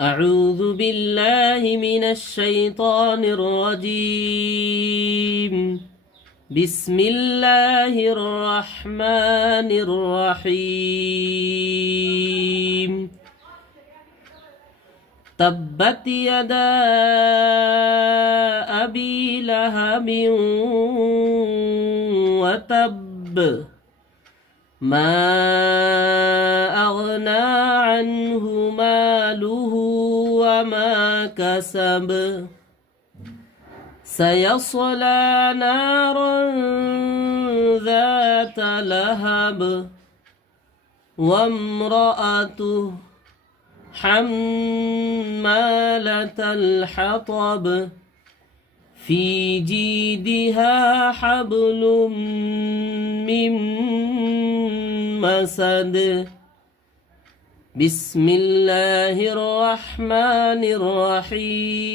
أعوذ بالله من الشيطان الرجيم. بسم الله الرحمن الرحيم. تبت يدا أبي لهب وتب ما أغنى عنه ماله وما كسب سيصلى نارا ذات لهب وامرأته حمالة الحطب في جيدها حبل من مسد. بسم الله الرحمن الرحيم.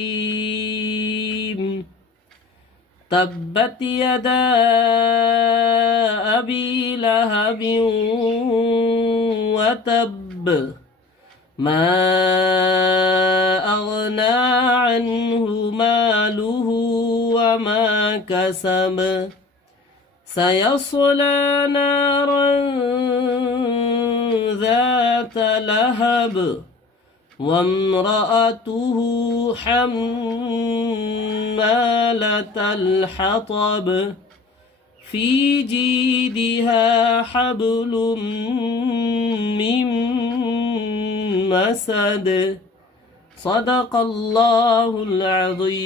تبت يدا أبي لهب وتب ما أغنى عنه ماله وما كسب سيصلى نارا ذات لهب وامرأته حمالة الحطب في جيدها حبل من مسد. صدق الله العظيم.